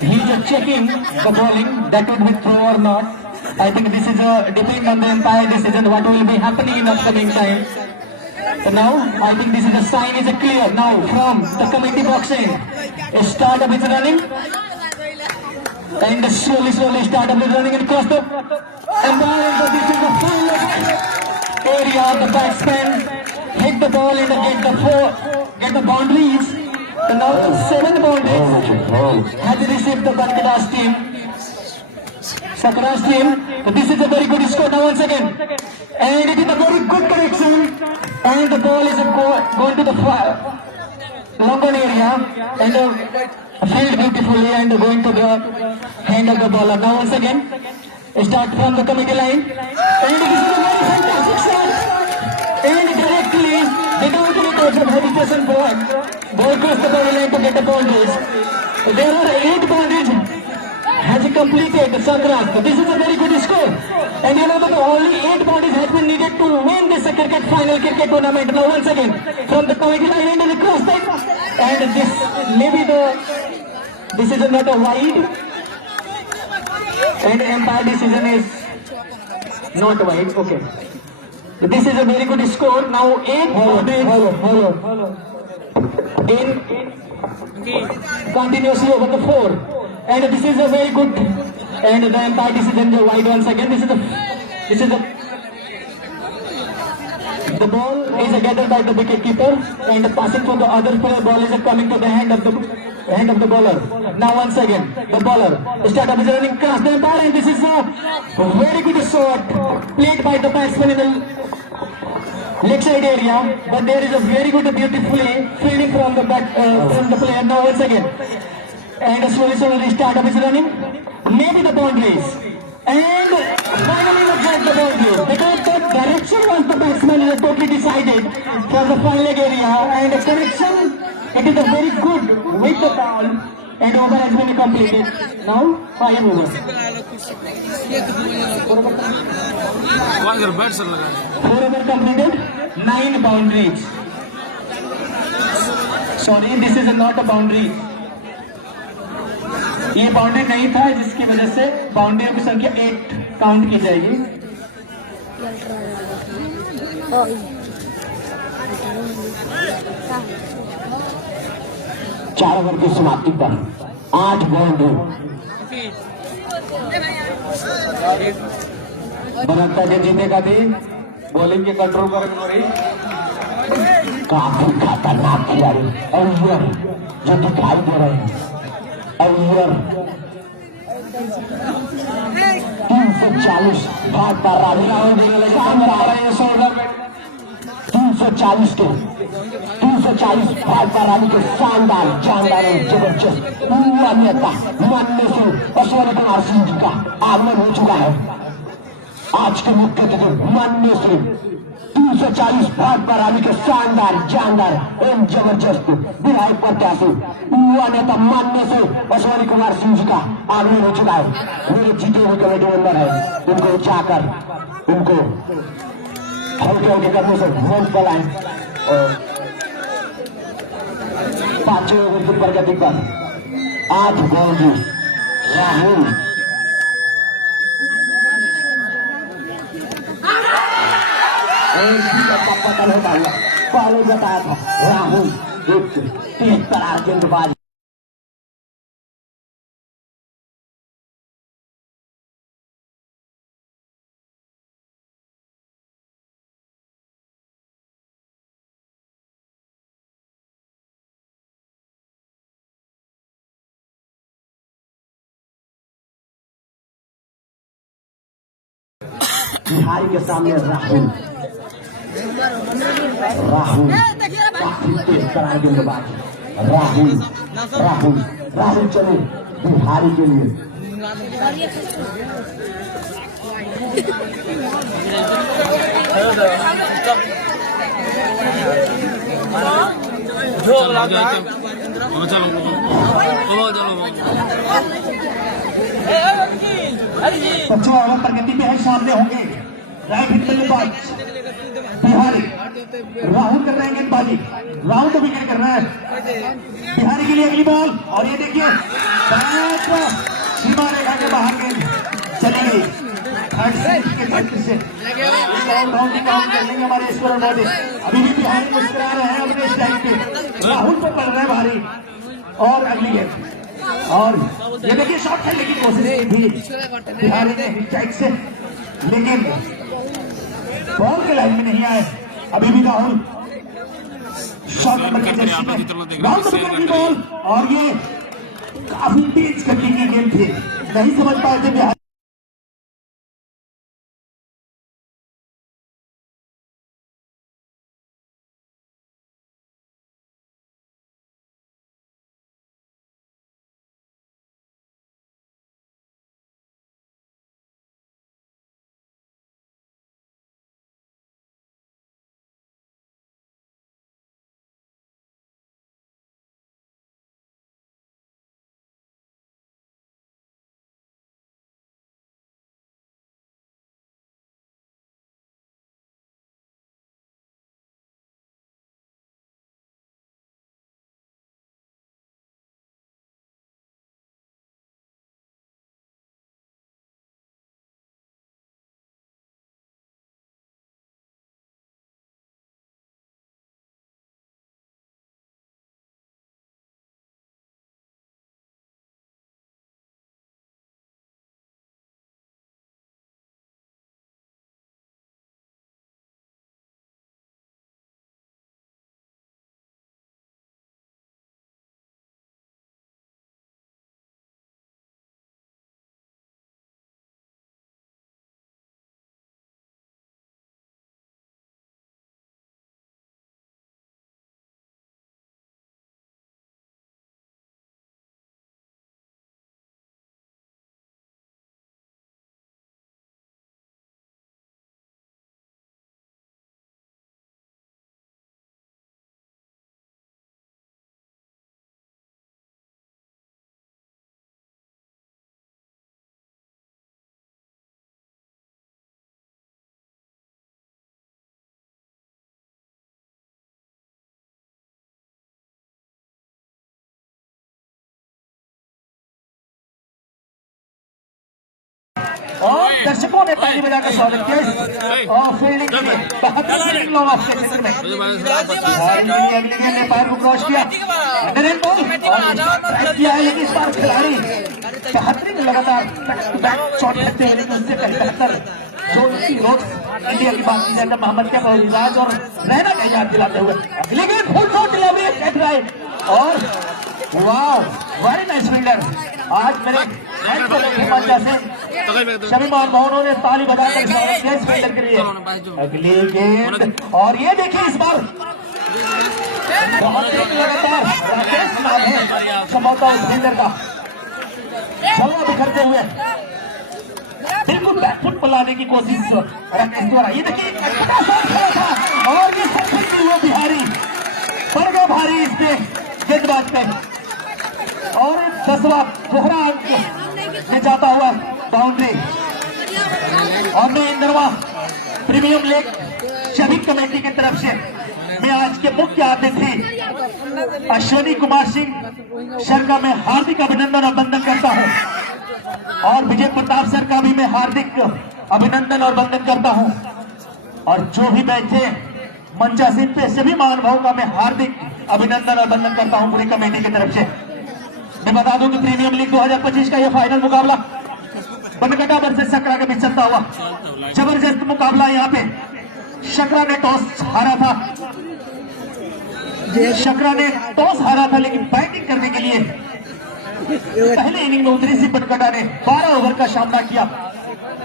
he is checking the bowling that would be throw or not. I think this is depending on the umpire decision what will be happening in upcoming time. So now I think this is the sign is clear now from the committee boxing. Start of his running, and slowly start of his running and cross the umpire. So this is the full area of the batsman. Hit the ball and get the boundaries. So now 7 boundaries has received the Pankaj team, Sakra's team. So this is a very good score now once again, and it is a very good correction, and the ball is going to the longer area and field beautifully and going to the hand of the bowler. Now once again, start from the committee line, and this is a very fantastic shot. And directly, they don't need to hesitation point. Ball cross the boundary line to get the boundaries. So there are 8 boundaries has completed the Sakra. So this is a very good score. And you know that only 8 boundaries has been needed to win this final cricket tournament. Now once again, from the committee line and across that. And this maybe this is not a wide. And umpire decision is not wide. Okay. This is a very good score. Now 8 boundaries in continuously over the 4, and this is a very good. And the umpire decision is wide once again. This is the ball is gathered by the wicket keeper and passing from the other player. Ball is coming to the hand of the bowler. Now once again the bowler start up is running across the umpire, and this is a very good shot played by the batsman in the leg side area, but there is a very good beautifully fielding from the back from the player. Now once again, and slowly start up is running, maybe the boundaries, and finally the boundary. The direction was the batsman is totally decided for the fine leg area, and the correction, it is a very good with the ball, and over has been completed. Now 5 overs. कौन कर bat sir लगा 4 over completed, 9 boundaries. Sorry, this is not a boundary. ये boundary नहीं था, जिसकी वजह से boundary की संख्या 8 काउंट की जाएगी. 4 ओवर की समाप्ति पर 8 बाउंड्री. बनता के जीतेगा थी, बॉलिंग के कंट्रोल कर काफी खतरनाक खिलाड़ी अव्वर जो दिखाई दे रहे हैं. अव्वर 340 भाग पर रानी 340 भाग पर रानी के शानदार जानदार और जबरदस्त पूरा नेता मानने से अश्विनी कुमार सिंह जी का आगमन हो चुका है. आज के मुख्य अतिथि माननीय श्री 340 भाग पर रानी के शानदार जानदार एवं जबरदस्त विधायक प्रत्याशी युवा नेता माननीय श्री अश्विनी कुमार सिंह जी का आगमन हो चुका है. मेरे जीते हुए कमेटी मेंबर है, उनको जाकर उनको हल्के हल्के कदमों से मंच पर लाए और 5 ओवर की प्रगति पर 8 बाउंड्री. राहुल पतन होता हुआ पहले बताया था. राहुल एक तेज तरार गेंदबाज. बिहारी के सामने राहुल काफी तेज तरार गेंदबाज. राहुल चले बिहारी के लिए. बच्चों और प्रगति पे है, सामने होंगे राइट हिट बल्लेबाज बिहारी. राहुल कर रहे हैं गेंदबाजी, राहुल तो विकेट कर रहा है बिहारी के लिए. अगली बॉल और ये देखिए सीमा रेखा के बाहर गेंद चली गई. थर्ड से ऑलराउंडिंग काउंट कर लेंगे हमारे स्कोर बॉडी. अभी भी बिहारी मुस्कुरा रहे हैं अपने स्ट्राइक पे. राहुल को पड़ रहा है भारी. और अगली गेंद और ये देखिए शॉट खेलने की कोशिश भी बिहारी ने स्ट्राइक से, लेकिन बॉल के लाइन में नहीं आए. अभी भी राहुल शॉट नंबर की जर्सी में राहुल की बॉल, और ये काफी तेज गति की गेंद थी, नहीं समझ पाए थे बिहारी. दर्शकों ने ताली बजाकर स्वागत किया और फील्डिंग के लिए 72 फील्डिंग लॉन्ग ऑफ के क्षेत्र में अगली गेंद ने पैर को क्रॉस किया किया है, लेकिन इस बार खिलाड़ी 73 में लगातार बैक शॉट करते हैं, लेकिन उससे पहले 73 जो इंडिया की बात की जाए मोहम्मद क्या इजाज और रहना का याद दिलाते हुए अगली गेंद full shot delivery catch drive और वाह वेरी नाइस फील्डर। आज मेरे मंचा से शमीमान मोहनों ने ताली बजाकर स्वागत किया इस फील्डर के लिए। अगली गेंद और ये देखिए इस बार लगातार राकेश नाम है संभवतः उस फील्डर का छलवा बिखरते हुए बिल्कुल बैकफुट पर लाने की कोशिश राकेश द्वारा। ये देखिए अच्छा शॉट खेला था और ये सबसे हुआ बिहारी पड़ गया भारी इस पे गेंदबाज पे और 10वां दोहरा अंक में जाता हुआ बाउंड्री। और मैं 15वां प्रीमियम लीग शहीद कमेटी की तरफ से मैं आज के मुख्य अतिथि अश्विनी कुमार सिंह सर का मैं हार्दिक अभिनंदन और वंदन करता हूं और विजय प्रताप सर का भी मैं हार्दिक अभिनंदन और वंदन करता हूं और जो भी बैठे मंचासीन पे सभी महानुभावों का मैं हार्दिक अभिनंदन और वंदन करता हूं पूरी कमेटी की तरफ से। मैं बता दूं कि प्रीमियम लीग 2025 का यह फाइनल मुकाबला बनकटा वर्सेस सकरा के बीच चलता हुआ जबरदस्त मुकाबला। यहाँ पे शकरा ने टॉस हारा था, लेकिन बैटिंग करने के लिए पहले इनिंग में उतरी सी बनकटा ने 12 ओवर का सामना किया,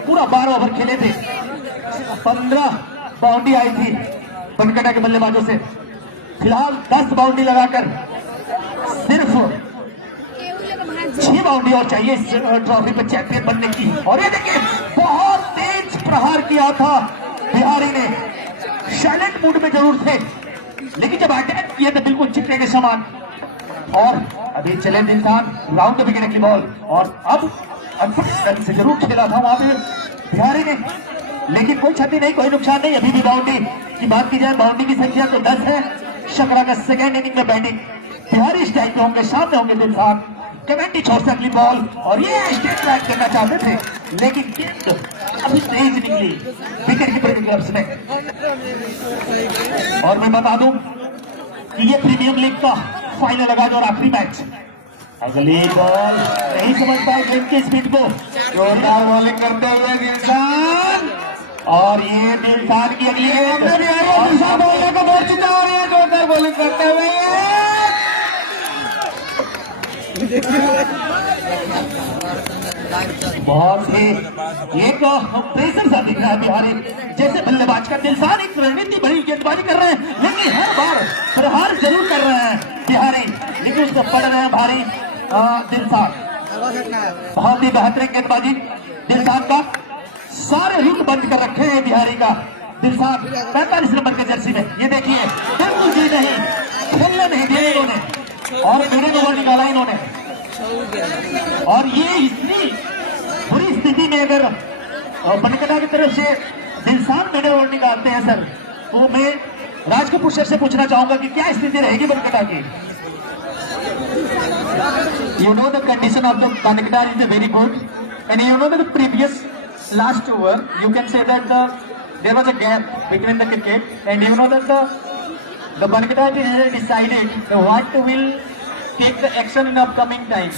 पूरा 12 ओवर खेले थे, 15 बाउंड्री आई थी बनकटा के बल्लेबाजों से। फिलहाल 10 बाउंड्री लगाकर सिर्फ 6 बाउंड्री और चाहिए इस ट्रॉफी पर चैंपियन बनने की। और ये देखिए बहुत तेज प्रहार किया था बिहारी ने, साइलेंट मूड में जरूर थे लेकिन जब अटैक किया तो बिल्कुल चिट्टे के समान। और अभी चले दिलशान राउंड द विकेट की बॉल और अब रन से जरूर खेला था वहां पे बिहारी ने, लेकिन कोई क्षति नहीं, कोई नुकसान नहीं। अभी भी बाउंड्री की बात की जाए, बाउंड्री की संख्या तो 10 है। शकरा का सेकेंड इनिंग में बैटिंग बिहारी स्ट्राइक पे होंगे, सामने होंगे दिलशान। कमेटी छोड़ से अगली बॉल और ये स्टेट ट्रैक करना चाहते थे लेकिन गेंद अभी तेज निकली विकेट कीपर के ग्लव्स में। और मैं बता दूं कि ये प्रीमियम लीग का फाइनल लगा और आखिरी मैच। अगली बॉल नहीं समझ पाए गेंद की स्पीड को, जोरदार बॉलिंग करते हुए दिलशान और ये दिलशान की अगली गेंद में भी आई दिलशान बॉलर को बढ़ चुका और ये जोरदार बॉलिंग करते हुए बहुत ही एक प्रेशर सा दिख रहा है बिहारी जैसे बल्लेबाज का। दिलशान एक रणनीति भरी गेंदबाजी कर रहे हैं लेकिन हर बार प्रहार जरूर कर रहे हैं बिहारी, लेकिन उससे पड़ रहे हैं भारी दिलशान। बहुत ही बेहतरीन गेंदबाजी दिलशान का, सारे रुख बंद कर रखे हैं बिहारी का। दिलशान 45 नंबर के जर्सी में, ये देखिए बिल्कुल जी नहीं खेलने नहीं दिया इन्होंने और मेरे को निकाला इन्होंने। और ये इतनी बुरी स्थिति में अगर बनकटा की तरफ से दिलशान मेडल ओवर निकालते हैं सर, तो मैं राज कपूर सर से पूछना चाहूंगा कि क्या स्थिति रहेगी बनकटा की। You know the condition of the Banakta is very good, and you know that the previous last over you can say that there was a gap between the cricket, and you know that the Banakta has decided what will take the action in upcoming time.